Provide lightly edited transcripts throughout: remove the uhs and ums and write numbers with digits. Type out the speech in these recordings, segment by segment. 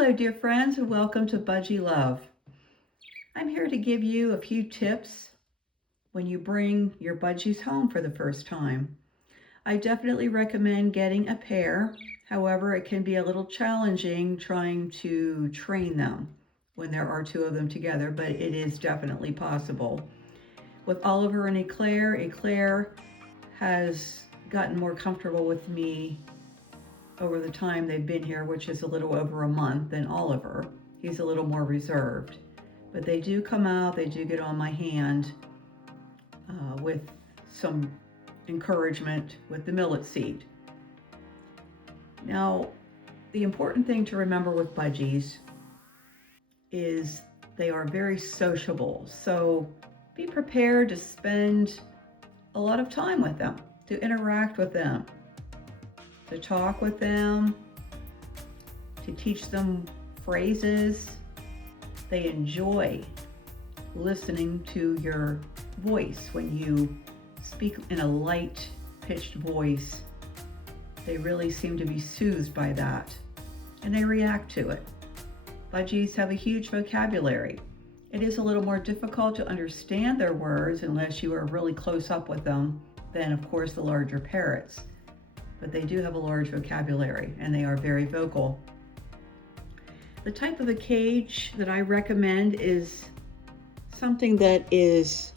Hello, dear friends, and welcome to Budgie Love. I'm here to give you a few tips when you bring your budgies home for the first time. I definitely recommend getting a pair. However, it can be a little challenging trying to train them when there are two of them together, but it is definitely possible. With Oliver and Eclair has gotten more comfortable with me over the time they've been here, which is a little over a month, than Oliver. He's a little more reserved. But they do come out, they do get on my hand with some encouragement with the millet seed. Now, the important thing to remember with budgies is they are very sociable. So be prepared to spend a lot of time with them, to interact with them, to talk with them, to teach them phrases. They enjoy listening to your voice when you speak in a light pitched voice. They really seem to be soothed by that, and they react to it. Budgies have a huge vocabulary. It is a little more difficult to understand their words unless you are really close up with them than, of course, the larger parrots. But they do have a large vocabulary and they are very vocal. The type of a cage that I recommend is something that is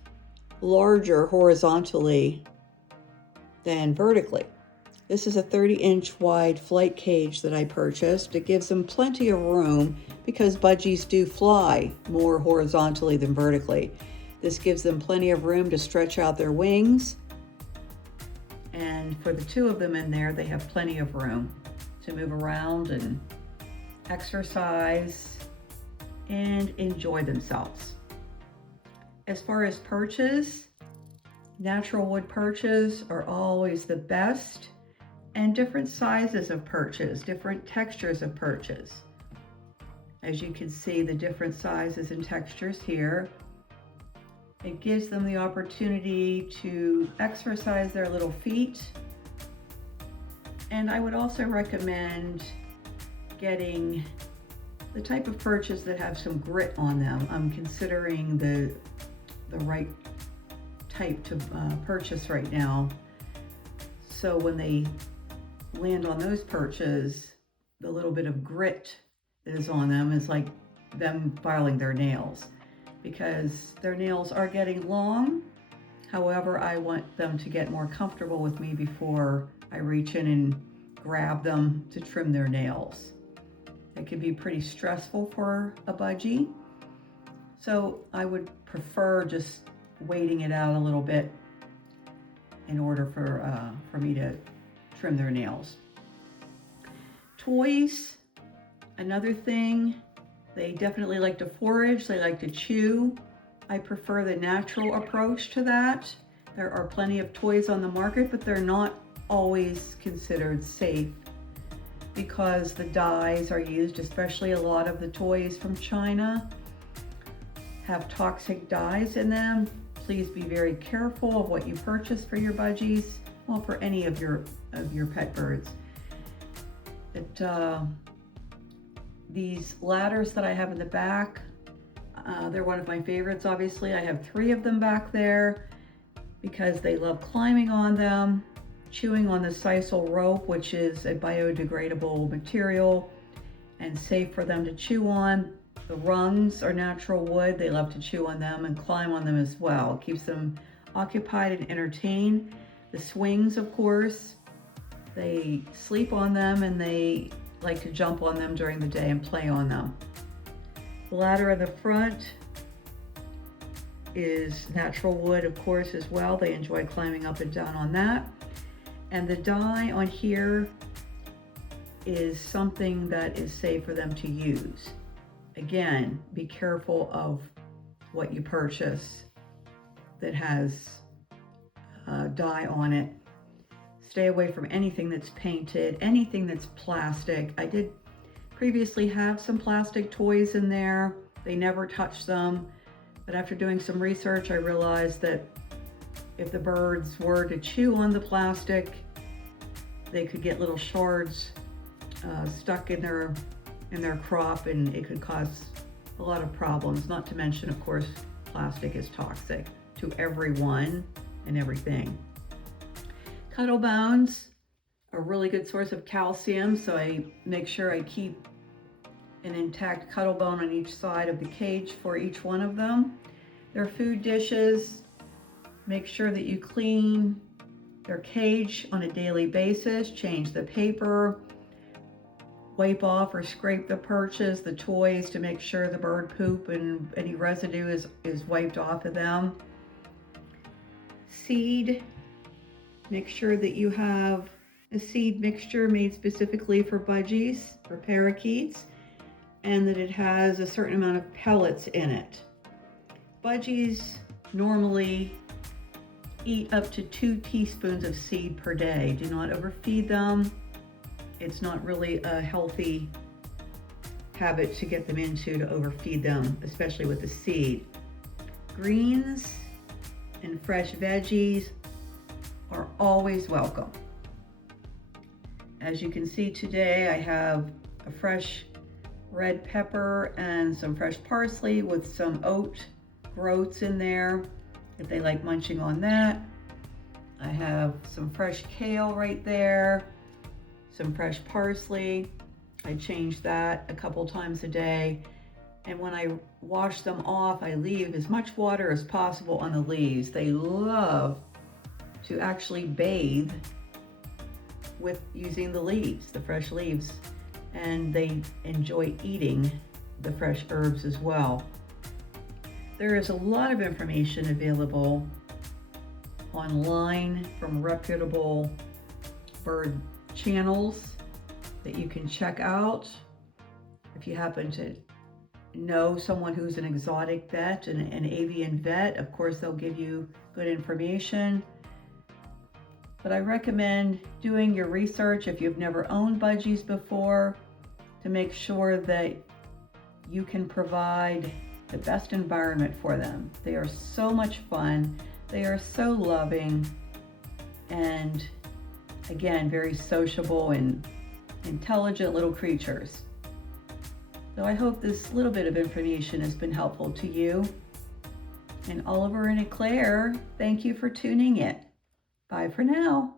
larger horizontally than vertically. This is a 30-inch wide flight cage that I purchased. It gives them plenty of room because budgies do fly more horizontally than vertically. This gives them plenty of room to stretch out their wings. And for the two of them in there, they have plenty of room to move around and exercise and enjoy themselves. As far as perches, natural wood perches are always the best, and different sizes of perches, different textures of perches. As you can see, the different sizes and textures here. It gives them the opportunity to exercise their little feet. And I would also recommend getting the type of perches that have some grit on them. I'm considering the right type to purchase right now. So when they land on those perches, the little bit of grit that is on them is like them filing their nails, because their nails are getting long. However, I want them to get more comfortable with me before I reach in and grab them to trim their nails. It can be pretty stressful for a budgie. So I would prefer just waiting it out a little bit in order for me to trim their nails. Toys, another thing. They definitely like to forage, they like to chew. I prefer the natural approach to that. There are plenty of toys on the market, but they're not always considered safe because the dyes are used, especially a lot of the toys from China have toxic dyes in them. Please be very careful of what you purchase for your budgies, well, for any of your pet birds. These ladders that I have in the back, they're one of my favorites. Obviously, I have 3 of them back there because they love climbing on them, chewing on the sisal rope, which is a biodegradable material and safe for them to chew on. The rungs are natural wood. They love to chew on them and climb on them as well. It keeps them occupied and entertained. The swings, of course, they sleep on them and they like to jump on them during the day and play on them. The ladder in the front is natural wood, of course, as well. They enjoy climbing up and down on that. And the dye on here is something that is safe for them to use. Again, be careful of what you purchase that has dye on it. Stay away from anything that's painted, anything that's plastic. I did previously have some plastic toys in there. They never touched them. But after doing some research, I realized that if the birds were to chew on the plastic, they could get little shards stuck in in their crop, and it could cause a lot of problems. Not to mention, of course, plastic is toxic to everyone and everything. Cuttle bones are a really good source of calcium, so I make sure I keep an intact cuttle bone on each side of the cage for each one of them. Their food dishes, make sure that you clean their cage on a daily basis, change the paper, wipe off or scrape the perches, the toys, to make sure the bird poop and any residue is wiped off of them. Seed, make sure that you have a seed mixture made specifically for budgies, for parakeets, and that it has a certain amount of pellets in it. Budgies normally eat up to 2 teaspoons of seed per day. Do not overfeed them. It's not really a healthy habit to get them into, to overfeed them, especially with the seed. Greens and fresh veggies are always welcome. As you can see today, I have a fresh red pepper and some fresh parsley with some oat groats in there, if they like munching on that. I have some fresh kale right there, some fresh parsley. I change that a couple times a day. And when I wash them off, I leave as much water as possible on the leaves. They love to actually bathe with using the leaves, the fresh leaves, and they enjoy eating the fresh herbs as well. There is a lot of information available online from reputable bird channels that you can check out. If you happen to know someone who's an exotic vet, an avian vet, of course they'll give you good information. But I recommend doing your research if you've never owned budgies before, to make sure that you can provide the best environment for them. They are so much fun. They are so loving, and again, very sociable and intelligent little creatures. So I hope this little bit of information has been helpful to you. And Oliver and Eclair, thank you for tuning in. Bye for now.